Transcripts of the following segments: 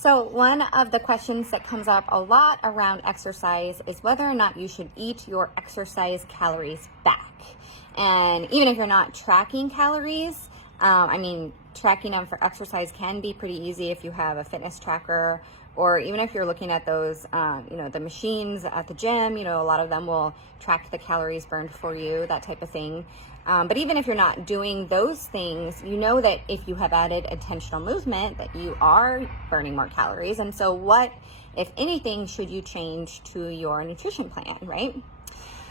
So one of the questions that comes up a lot around exercise is whether or not you should eat your exercise calories back. And even if you're not tracking calories, tracking them for exercise can be pretty easy if you have a fitness tracker, or even if you're looking at those, the machines at the gym, a lot of them will track the calories burned for you, that type of thing. But even if you're not doing those things, you know that if you have added intentional movement, that you are burning more calories. And so what, if anything, should you change to your nutrition plan, right?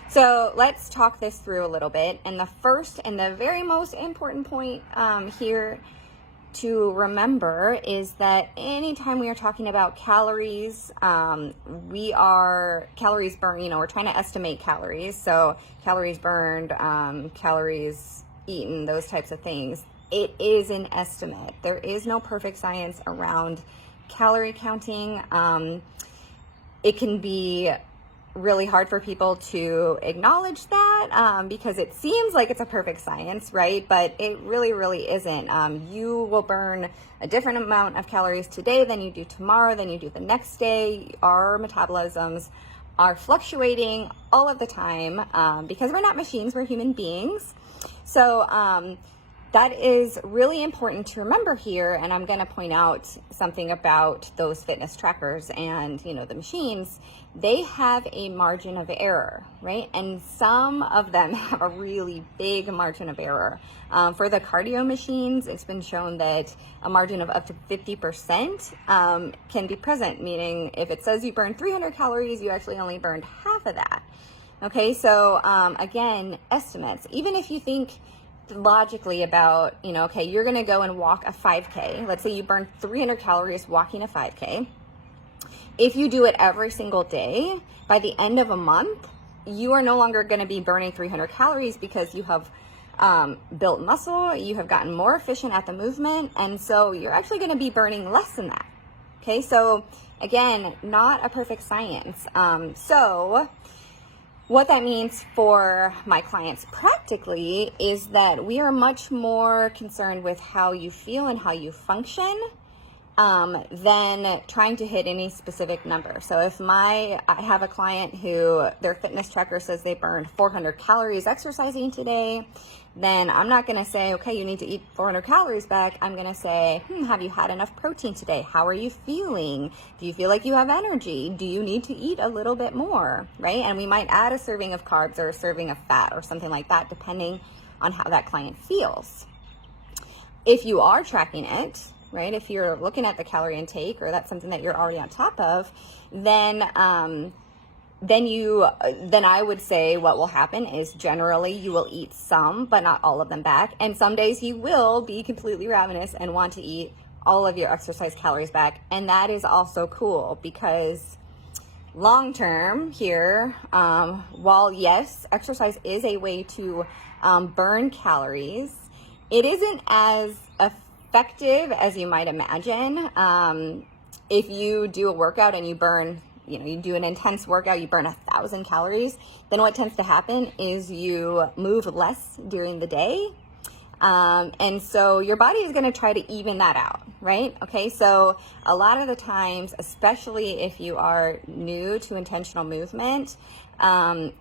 So let's talk this through a little bit. And the first and the very most important point here to remember is that anytime we are talking about calories, we are calories burned, we're trying to estimate calories. So calories burned, calories eaten, those types of things. It is an estimate. There is no perfect science around calorie counting. It can be really hard for people to acknowledge that because it seems like it's a perfect science, right? But it really isn't. You will burn a different amount of calories today than you do tomorrow, than you do the next day. Our metabolisms are fluctuating all of the time because we're not machines, we're human beings. So that is really important to remember here. And I'm going to point out something about those fitness trackers and, the machines. They have a margin of error, right? And some of them have a really big margin of error. For the cardio machines, it's been shown that a margin of up to 50% can be present, meaning if it says you burn 300 calories, you actually only burned half of that. Okay, so again, estimates. Even if you think logically about, you're going to go and walk a 5K. Let's say you burn 300 calories walking a 5K. If you do it every single day, by the end of a month, you are no longer going to be burning 300 calories because you have built muscle, you have gotten more efficient at the movement, and so you're actually going to be burning less than that. Okay, so again, not a perfect science. So what that means for my clients practically is that we are much more concerned with how you feel and how you function than trying to hit any specific number. So if I have a client who their fitness tracker says they burned 400 calories exercising today, then I'm not going to say, okay, you need to eat 400 calories back. I'm going to say, have you had enough protein today? How are you feeling? Do you feel like you have energy? Do you need to eat a little bit more, right? And we might add a serving of carbs or a serving of fat or something like that, depending on how that client feels. If you are tracking it, right, if you're looking at the calorie intake or that's something that you're already on top of, then I would say what will happen is generally you will eat some, but not all of them back. And some days you will be completely ravenous and want to eat all of your exercise calories back. And that is also cool because long term here, while yes, exercise is a way to burn calories, it isn't as effective as you might imagine. If you do a workout and you burn, you do an intense workout, you burn 1,000 calories, then what tends to happen is you move less during the day. And so your body is going to try to even that out, right? Okay, so a lot of the times, especially if you are new to intentional movement, the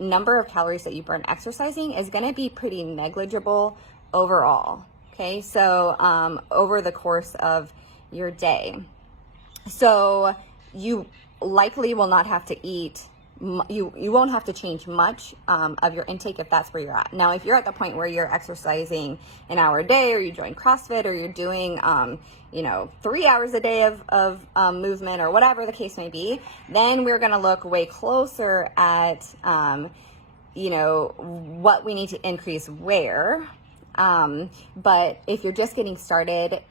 number of calories that you burn exercising is going to be pretty negligible overall. Okay, so over the course of your day. So you likely will not have to eat, you won't have to change much of your intake if that's where you're at. Now, if you're at the point where you're exercising an hour a day, or you join CrossFit, or you're doing, 3 hours a day of movement, or whatever the case may be, then we're going to look way closer at, what we need to increase where. But if you're just getting started,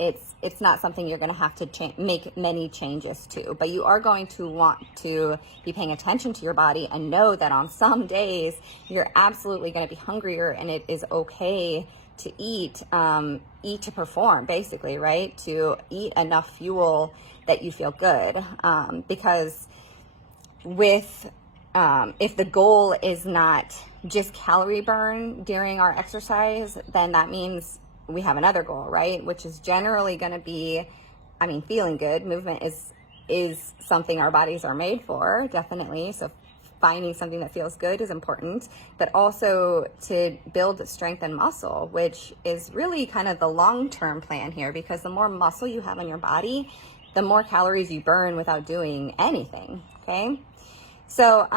it's not something you're going to have to make many changes to, but you are going to want to be paying attention to your body and know that on some days you're absolutely going to be hungrier, and it is okay to eat to perform, basically, right? To eat enough fuel that you feel good. Because if the goal is not just calorie burn during our exercise, then that means we have another goal, right? Which is generally going to be I mean, feeling good. Movement is something our bodies are made for, definitely. So finding something that feels good is important, but also to build strength and muscle, which is really kind of the long-term plan here, because the more muscle you have in your body, the more calories you burn without doing anything. Okay. So,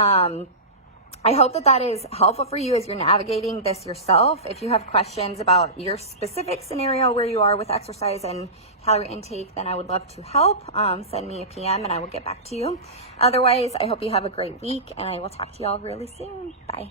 I hope that that is helpful for you as you're navigating this yourself. If you have questions about your specific scenario where you are with exercise and calorie intake, then I would love to help. Send me a PM and I will get back to you. Otherwise, I hope you have a great week, and I will talk to you all really soon. Bye.